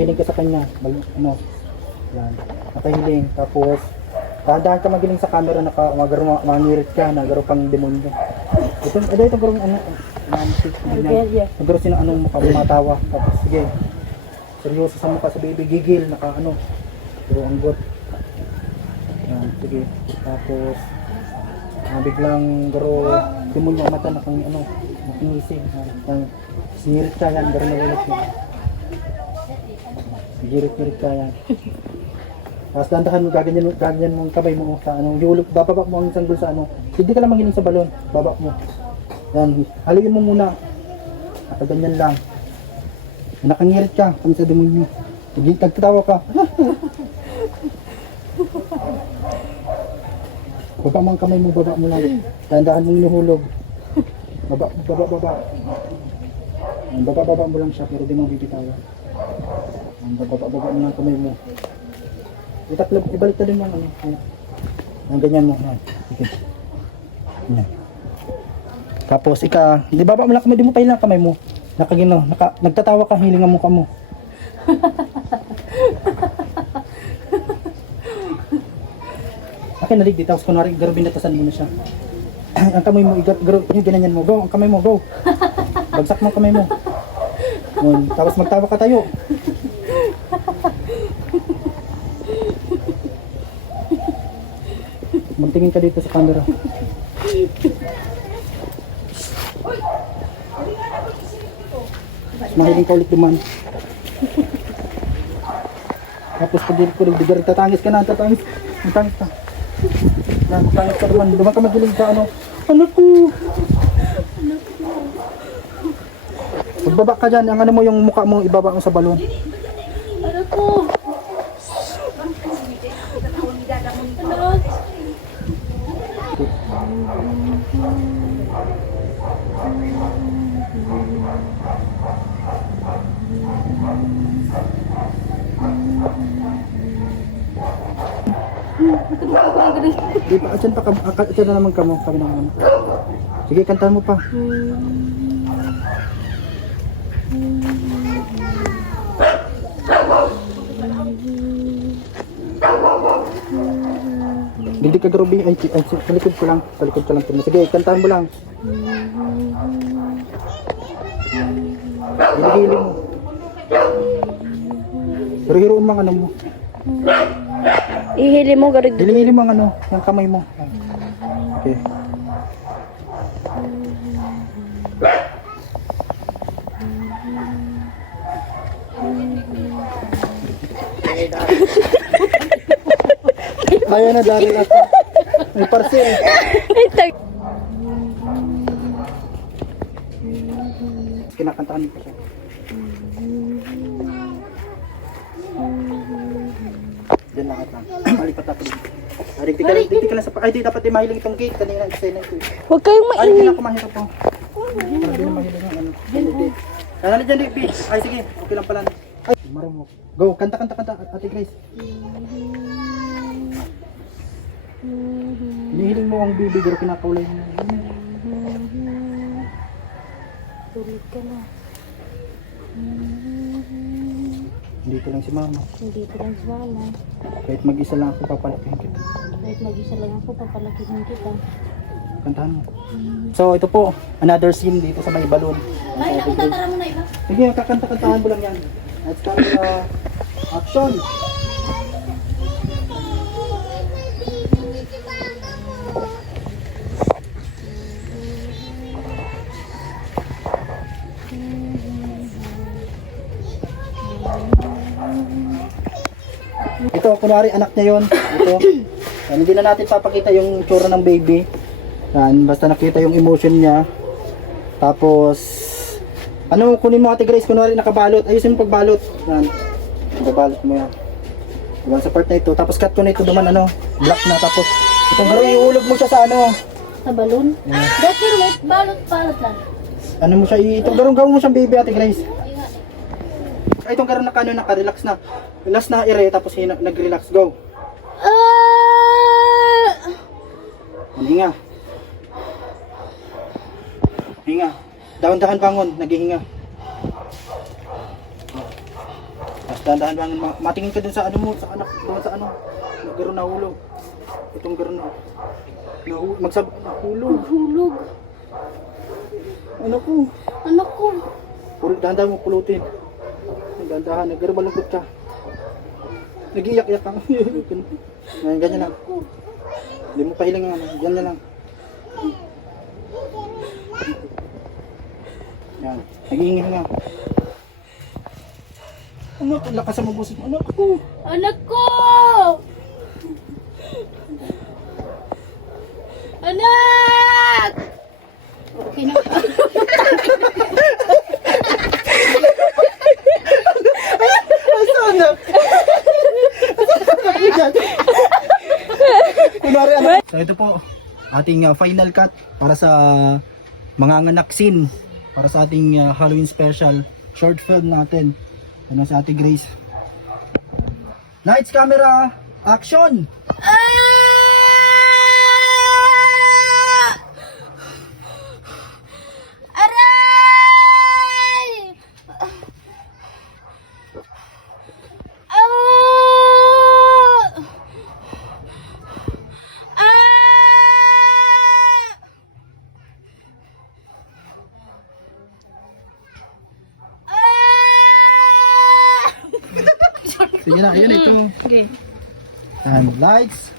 nakahiling ka sa kanya. Ano, yan. Nakahiling. Tapos, dahan-dahan ka magiling sa camera, mangirit ka, nagaro pang demonyo. Ito garo, ano, nagaro sino anong mukha, matawa. Tapos, sige, seryoso sa mukha sa baby, gigil, naka ano, garo anggot. Yan, sige. Tapos, biglang garo, demonyo ang mata, nakang ano, nakingising. Yan, singirit ka yan, garo nawilit mo. Girit-girit ka yan. Tapos dandahan mo, gaganyan mo ang kamay mo sa ano, yulog, bababa mo ang sanggol sa ano. Hindi ka lang mangiling sa balon, babak mo. Yan, haluin mo muna. Nakaganyan lang. Nakangirit ka, kami sa demonyo. Tagtatawa ka. Baba mo ang kamay mo, baba mo lang. Dandahan mong inuhulog. Baba. Baba mo lang siya, pero di mo bibitawa. Baba mo lang ang kamay mo. Ibalik na din mo ano. Ang ganyan mo. Okay. Yan. Tapos di baba mo lang kamay, di mo pahilang kamay mo. Nagtatawa ka, hilingan mo ka mo. Akin nalig dito, tapos kunwari garo binatasan mo na siya. Ang kamay mo, garo, yung ganyan mo, go, ang kamay mo, go. Bagsak mo ang kamay mo. Tapos magtawa ka tayo. Magtingin ka dito sa camera. Mahiling ka ulit duman. Tapos pag digar, tatangis ka na, tatangis ka. Magtangis ka duman. Duman ka magiling sa ano. Anak ko. Pagbaba ka dyan, ang ano mo, yung mukha mo, ibaba mo sa balon. Anak ko. Di pa, dyan pa, dyan na naman kami naman. Sige, kantahan mo pa. Hindi ka garubi, sa likod ko lang. Sige, kantahan mo lang. Hili mo. Pero hiroon mo ang ano mo. Ihili mo, garig. Hili mo ang ano, ang kamay mo. Okay. Ayan na, Daryl ako. May parcel. Kinakantahan mo pa siya. Diyan lang at lang. Malipat ako dito. Dito ka lang sa... Ay, di dapat di mahiling itong gate. Kanina, explain na ito. Huwag kayong Ay, hindi mainit. na ako mahirap po. Hindi na mahiling ang ano. Kanali dyan, Dick. Ay, sige. Okay lang pala. Ay, marunok. Go, kanta, Ate Grace. Hinihiling mo ang bibig, pero kinakaulay mo. Tulog ka na. Dito lang si Mama. Dito lang si Mama. Kahit mag-isa lang ako, papalakihin kita. Kahit mag-isa lang ako, papalakihin kita. Kantahan mo. So, ito po, another scene dito sa may balon. May ako tatara mo na iba. Sige, kakanta-kantahan mo lang yan. Let's start action! Ito, kunwari anak niya yon. Ito. Yan, hindi na natin papakita yung tsura ng baby. Yan, basta nakita yung emotion niya. Tapos, ano, kunin mo Ate Grace, kunwari nakabalot. Ayusin mo pagbalot. Yan. Babalot mo yan. Diba, sa part na ito. Tapos cut ko na ito duman, ano, black na. Tapos, itong garo, iulog mo siya sa ano. Sa balon? Yeah. Pero wait, balot lang. Ano mo siya, itong garo, gawin mo siyang baby Ate Grace. Ay, itong garo naka-relax na. Last na ire, tapos nag-relax. Go. Hinga. Hinga. Dahan-dahan bangon, naghihinga. Dahan-dahan lang, matingin ka dun sa ano mo, sa anak, doon sa ano. Garo nahulog. Itong garo na. Nahulog. Hulog. Anak ko. Anak ko. Dahan-dahan mo pulutin. Dahan-dahan, nagaro malungkot ka. Nag-iyak-iyak ka. Ganyan lang. Hindi mo pahilang nga, yan na lang. Yan, nag-iingin nga. Anak, lakas ang mabusit mo. Anak ko. Anak ko! Anak! Okay na. Asa anak? Kunwari anak. So ito po, ating final cut para sa manganganak scene. Para sa ating Halloween special short film natin. Ano sa Ate Grace. Lights, camera, action! Aray! Sige na, ayun ito. Okay. And lights.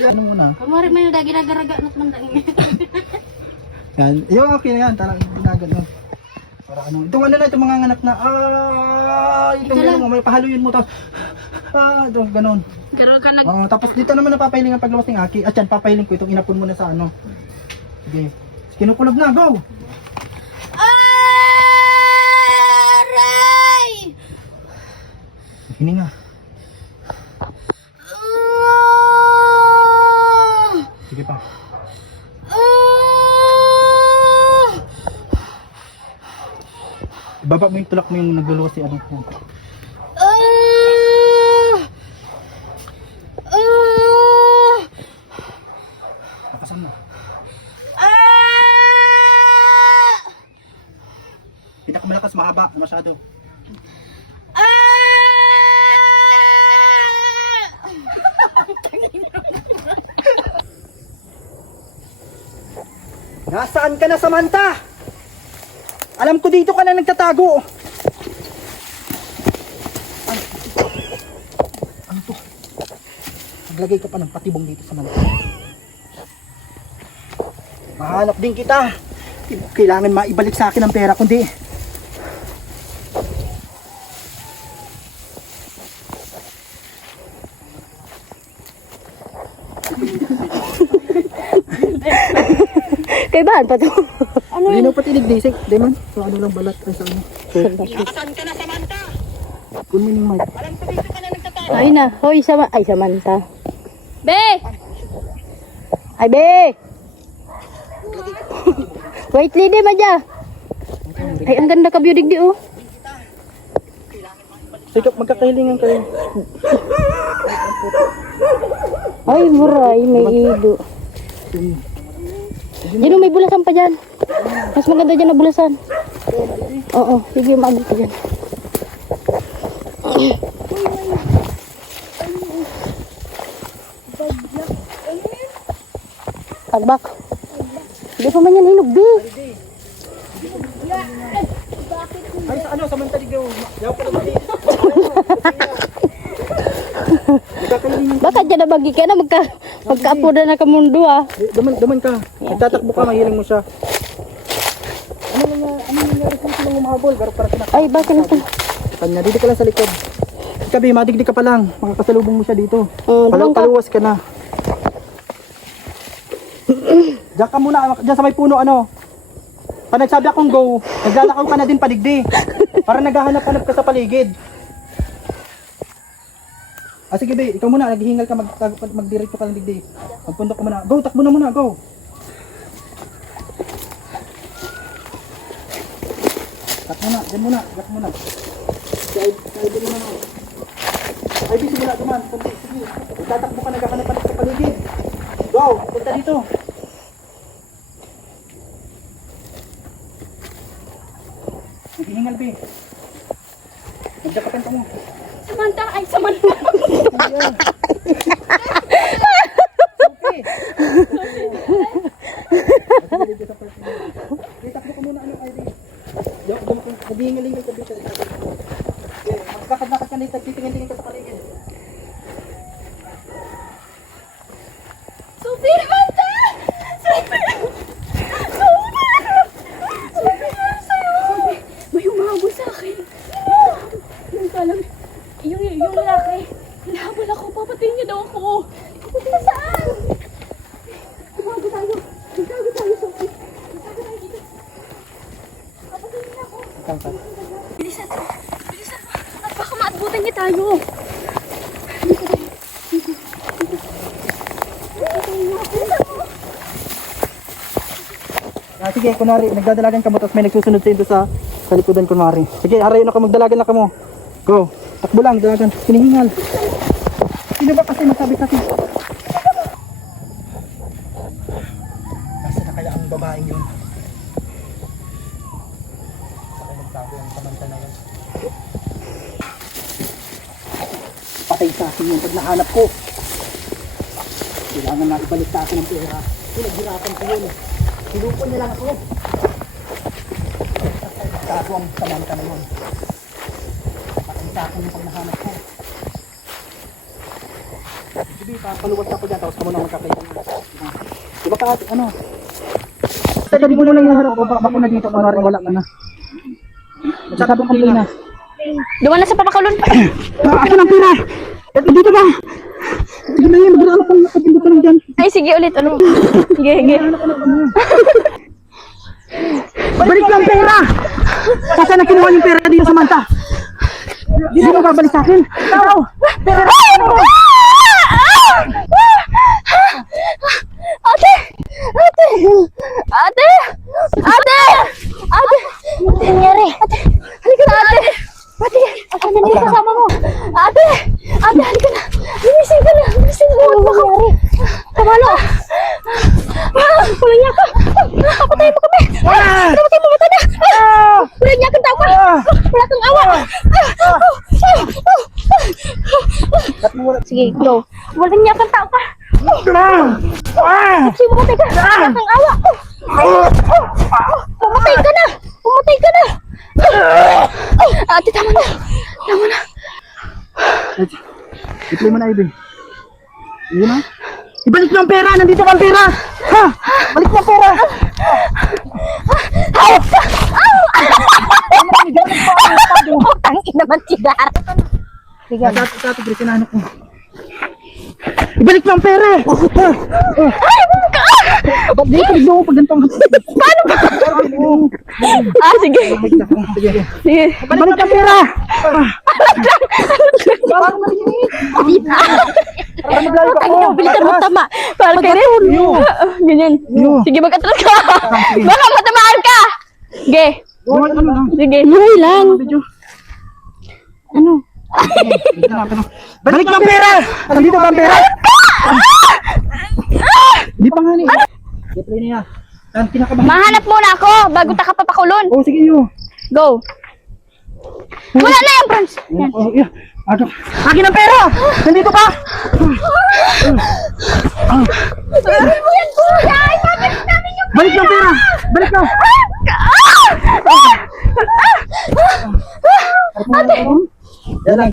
Ano muna? Kumari mo yung ginagaraga na mandang. Yan. Yung okay na yan. Tarang ginagad mo. Para ano. Itong ano na, itong mga anak na. Itong gano'n mo. May pahaluin mo. Tapos. Ito, gano'n. Garo ka nag... Tapos dito naman napapahiling ang paglawas ng aki. At yan, papahiling ko. Itong inapon mo na sa ano. Sige. Kinukulog na. Go! Aray! Hininga. Sige pa. Ibaba mo yung tulak mo yung nagluluwas si ano. Lakasan mo. Pinakamalakas mahaba masyado. Nasaan ka na, Samantha? Alam ko dito ka na nagtatago. Ano to? Naglagay ka pa ng patibong dito, Samantha. Mahanap din kita. Hindi mo kailangan maibalik sa akin ang pera, kundi Kay bahan pa to. ano yun? Hindi pati nagdisik. Di man? So ano lang balat ay sa ano. Nasaan ka na, Samantha? Kun mo yung mic. Alam ko dito ka na nagtatago. Ay na. Hoy, ay Samantha. Be! Ay, Be! Wait, lady, madya. Ay, ang ganda ka, beauty di, oh. Sige, magkakahilingan kayo. Ay, muray, may ido. Diyan, may bulasan pa dyan. Mas maganda dyan na bulasan. Oo, sige, maagod ka dyan. Pagbak. Hindi pa man yan hinog, Be. Ay, sa ano, Samantha Ligaw. Yaw ka naman dito. Magkakahilingan. Baka dyan na bagi ka na magkaapo na kamundo, ah. Daman ka. Nagtatakbo ka, mahiling mo siya. Ano nangyari kung sino humahabol? Garo para pinaka. Ay, bakit na to? Kanya, dito ka lang sa likod. Ikabi, madigdig ka pa lang. Makakasalubong mo siya dito. Doon ka. Paluwas ka na. Diyan ka muna, diyan sa may puno, ano. Pag nagsabi akong go, naglalakaw ka na din paligdi. Para naghahanap-hanap ka sa paligid. Sige be, ikaw muna, naghihingal ka, magdiretso ka lang digdi. Magpundok ka muna. Go, takbo na muna, go. Kat muna, dyan muna, kat muna. Si Ivy muna. Ivy, simula, duman. Sige, tatakbo ka, nagkakanap-kanap sa paligid. Go, punta dito. Naghihingal be. Magdakapan ka mo. Samantha, ay Samantha. Takbo ka muna, ano, Ivy. Maghihingal-hingal ka dito. Magkakad-nakad ka dito, titingin-tingin ka sa paligid. Sophie, Samantha! Sophie! Sophie, may humahabol sa akin. Yung talang, yung lalaki. Hinahabol ako, papatayin niya daw ako. Papatayin saan? Tumago tayo, Sophie. Tumago tayo dito. Papatayin niya ako. Bilisan. At baka maabutan niya tayo. Sige, kunwari, nagdadalagan ka mo, tapos may nagsusunod sa ito sa likodan, kunwari. Sige, harayon ako, magdalagan na ka mo. Go. Takbo lang, dalagan. Hinihingal. Sino ba kasi magsabi sa akin? Nasa na kaya ang babaeng yun? Saka nagsabi ang Samantha na yun. Patay sa akin yun pag nahanap ko. Kailangan na ibalik sa akin ang pera. Pinaghirapan ko yun. Sinupo niya lang ako. Tago ang Samantha na yun. Patay sa akin yung pag nahanap ko. Sige, papaluwas ako dyan, tapos ka muna magkakaitan. Diba ka, ano? Sabi mo lang yung harap ko, baka na dito, kunwari wala ka na. Sabi ko na. Duman na sa papakulon. Akin ang pera! Dito ba? Sige na yun, mag-raan ako, nakapindot ka lang dyan. Ay, sige ulit. Ano? Sige. Balik lang pera! Saan na kinuha yung pera dito, Samantha? Di mo babalik sa akin? Tao! Pera! Ate! Ano nangyari? Halika na, ate! Asan na nila kasama mo? Ate, halika na! Bimising ka na! Bimising mo! Ano nangyari? Kamalo! Wala niya ka! Papatayin mo kami! Papatayin mo mata na! Wala niya kang tao pa! Wala kang awa! Sige, go! Wala niya kang tao pa! Sige, pumatay ka! Wala kang awa! Pumatay ka na! Ate, tama na! I-play mo na, Ivy. Yun na. Ibalik mo ang pera! Nandito ka ang pera! Ha! Balik mo ang pera! Tangin naman sigar! Sige, Tati, Grace, inahanap ko. Ibalik mo ang pera! Ba't di ka nagdaw pag ganito ang paano ba? Sige. Sige. Ibalik ang pera! Tangin na, bilisan mo tama. Para kay Ren. Ganyan. Sige, mag-atras ka. Baka matamaan ka. Sige. Sige. Nuhay lang. Ano? Balik mo ang pera! Nandito ba ang pera? Di pa nga ni. I-play niya. Mahanap muna ako bago ta ka papakulon. Oh, sige yun. Go. Wala na yan, Franz. Yan. Oh, yeah. Akin ang pera! Nandito ka! Sabi mo yan, kuya. Ay, bakit namin yung Balik mo ang pera! Balik mo! Ate! Yan lang.